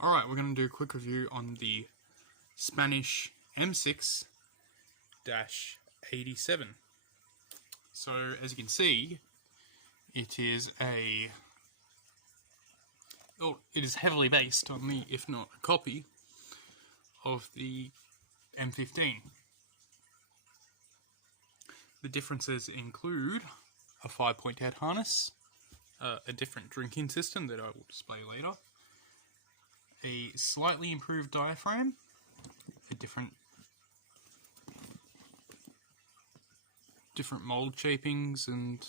Alright, we're going to do a quick review on the Spanish M6-87. So, as you can see, it is heavily based on the, if not a copy, of the M15. The differences include a 5-point head harness, a different drinking system that I will display later, a slightly improved diaphragm, a different mold shapings, and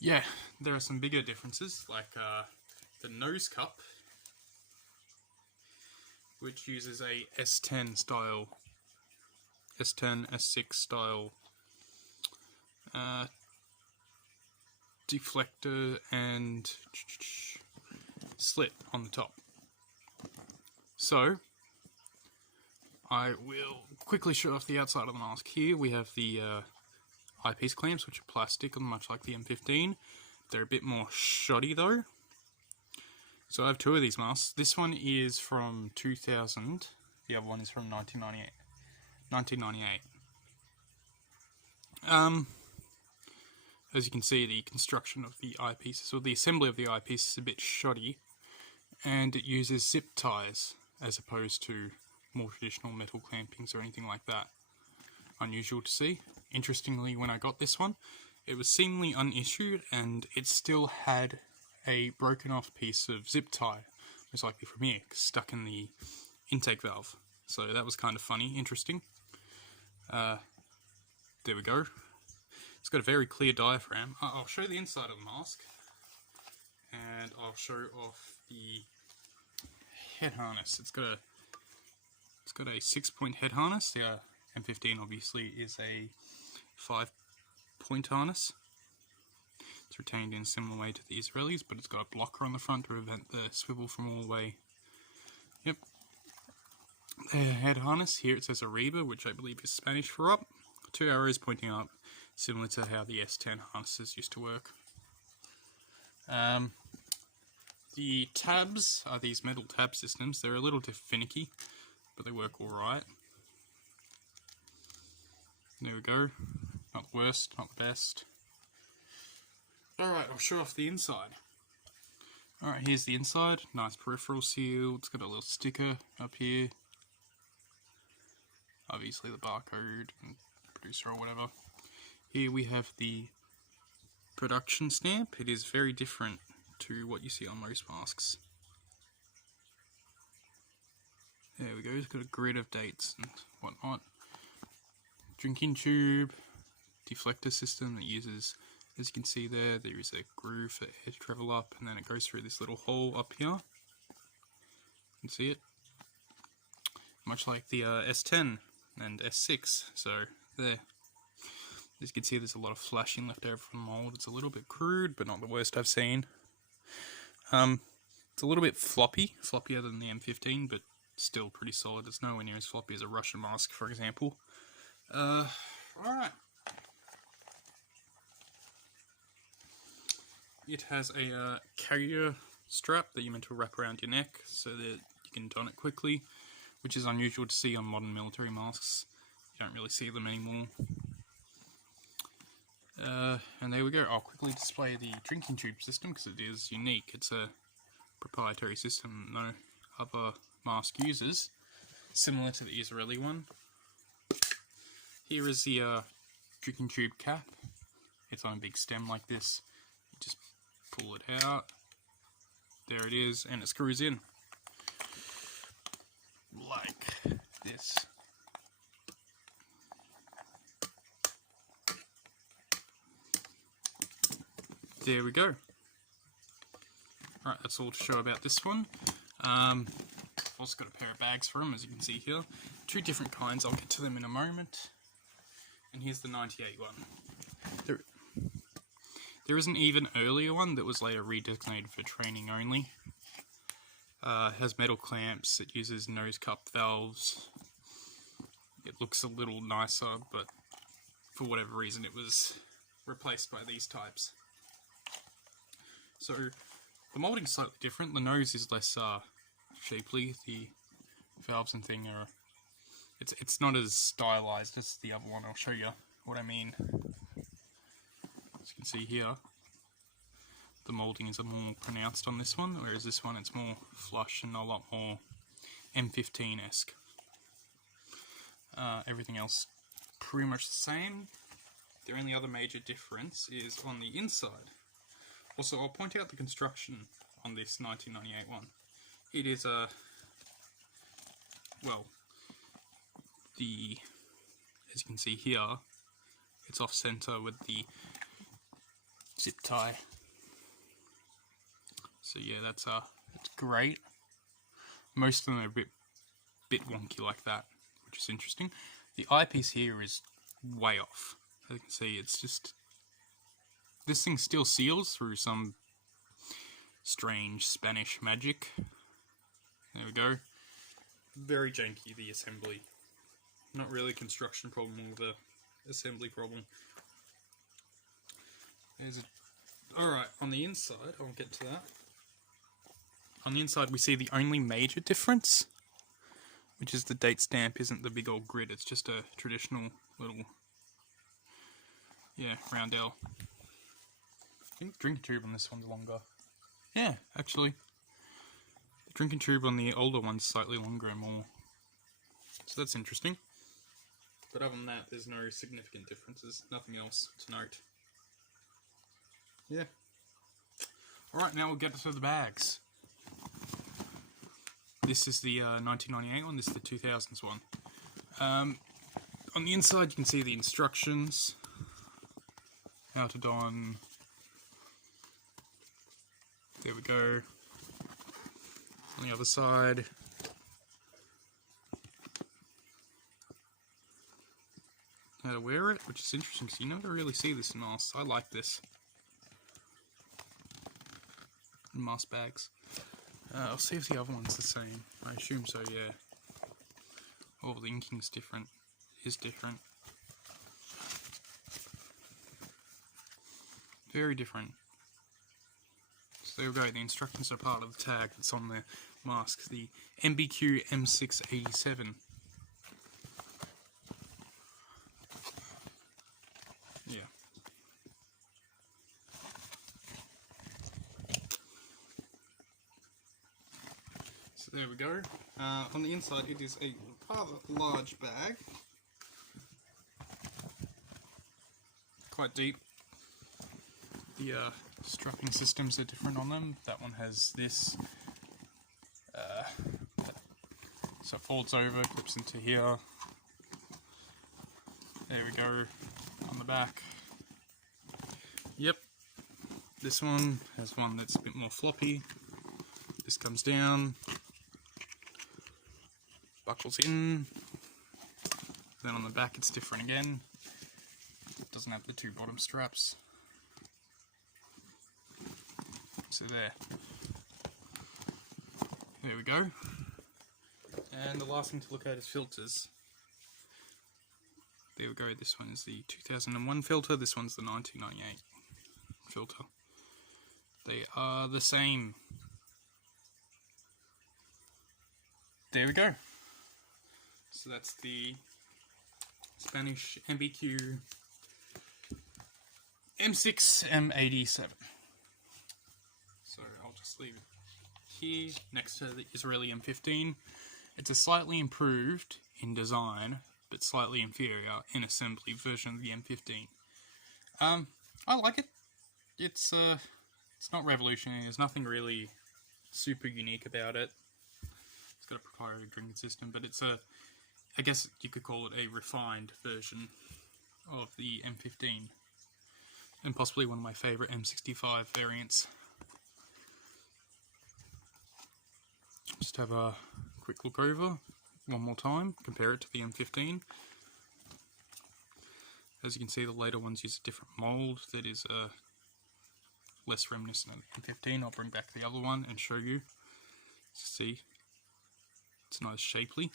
yeah, there are some bigger differences, like the nose cup, which uses a S10 style, S6 style deflector and slit on the top. So, I will quickly show off the outside of the mask. Here we have the eyepiece clamps, which are plastic, much like the M15. They're a bit more shoddy though. So I have two of these masks. This one is from 2000, the other one is from 1998. As you can see, the construction of the eyepieces, or the assembly of the eyepiece, is a bit shoddy, and it uses zip ties as opposed to more traditional metal clampings or anything like that. Unusual to see. Interestingly, when I got this one, it was seemingly unissued, and it still had a broken off piece of zip tie, most likely from here, stuck in the intake valve. So that was kind of funny, interesting. There we go. It's got a very clear diaphragm. I'll show the inside of the mask, and I'll show off the head harness. It's got a 6-point head harness. The M15 obviously is a 5-point harness. It's retained in a similar way to the Israelis, but it's got a blocker on the front to prevent the swivel from all the way. Yep. The head harness, here it says Arriba, which I believe is Spanish for up. 2 arrows pointing up, similar to how the S10 harnesses used to work. The tabs are these metal tab systems. They're a little finicky, but they work alright. There we go. Not the worst, not the best. Alright, I'll show off the inside. Alright, here's the inside. Nice peripheral seal. It's got a little sticker up here. Obviously the barcode and producer or whatever. Here we have the production stamp. It is very different to what you see on most masks. There we go, it's got a grid of dates and whatnot. Drinking tube, deflector system that uses, as you can see there is a groove for air to travel up, and then it goes through this little hole up here. You can see it. Much like the S10 and S6, so there. As you can see, there's a lot of flashing left over from the mold. It's a little bit crude, but not the worst I've seen. It's a little bit floppier than the M15, but still pretty solid. It's nowhere near as floppy as a Russian mask, for example. Alright. It has a carrier strap that you're meant to wrap around your neck so that you can don it quickly, which is unusual to see on modern military masks. You don't really see them anymore. And there we go. I'll quickly display the drinking tube system because it is unique. It's a proprietary system no other mask uses, similar to the Israeli one. Here is the drinking tube cap. It's on a big stem like this. You just pull it out. There it is, and it screws in like this. There we go. Alright, that's all to show about this one. I've also got a pair of bags for them, as you can see here. 2 different kinds, I'll get to them in a moment. And here's the 98 one. There is an even earlier one that was later redesignated for training only. It has metal clamps, it uses nose cup valves. It looks a little nicer, but for whatever reason it was replaced by these types. So the moulding is slightly different. The nose is less shapely. The valves and thing are, it's not as stylized as the other one. I'll show you what I mean. As you can see here, the moulding is more pronounced on this one, whereas this one it's more flush and a lot more M15-esque. Everything else pretty much the same. The only other major difference is on the inside. Also, I'll point out the construction on this 1998 one. It is a, well, as you can see here, it's off center with the zip tie. So yeah, that's great. Most of them are a bit wonky like that, which is interesting. The eyepiece here is way off. As you can see, it's just, this thing still seals through some strange Spanish magic. There we go. Very janky, the assembly. Not really a construction problem, more of a assembly problem. Alright, on the inside, I'll get to that. On the inside we see the only major difference, which is the date stamp isn't the big old grid, it's just a traditional little, yeah, roundel. I think the drinking tube on this one's longer. Yeah, actually. The drinking tube on the older one's slightly longer and more. So that's interesting. But other than that, there's no significant differences. Nothing else to note. Yeah. Alright, now we'll get to the bags. This is the 1998 one, this is the 2000s one. On the inside you can see the instructions. How to don. There we go. On the other side, how to wear it, which is interesting because you never really see this in masks. I like this in mask bags. I'll see if the other one's the same. I assume so, yeah. Oh, the inking's different. Is different. Very different. So there we go, the instructions are part of the tag that's on the mask. The NBQ M6-87. Yeah. So there we go. On the inside it is a rather large bag. Quite deep. The strapping systems are different on them. That one has this. So it folds over, clips into here. There we go. On the back. Yep. This one has one that's a bit more floppy. This comes down. Buckles in. Then on the back it's different again. It doesn't have the two bottom straps. So there we go. And the last thing to look at is filters. There we go, this one is the 2001 filter, this one's the 1998 filter. They are the same. There we go. So that's the Spanish NBQ M6-87. So I'll just leave it here next to the Israeli M15. It's a slightly improved in design, but slightly inferior in assembly version of the M15. I like it. It's not revolutionary. There's nothing really super unique about it. It's got a proprietary drinking system, but it's I guess you could call it a refined version of the M15, and possibly one of my favourite M65 variants. Just have a quick look over one more time, compare it to the M15. As you can see, the later ones use a different mould that is less reminiscent of the M15. I'll bring back the other one and show you. See, it's nice shapely.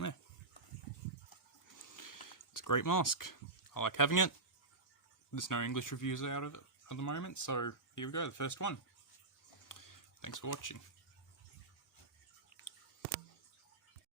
Yeah. It's a great mask. I like having it. there's no English reviews out of it at the moment, so here we go, the first one. Thanks for watching.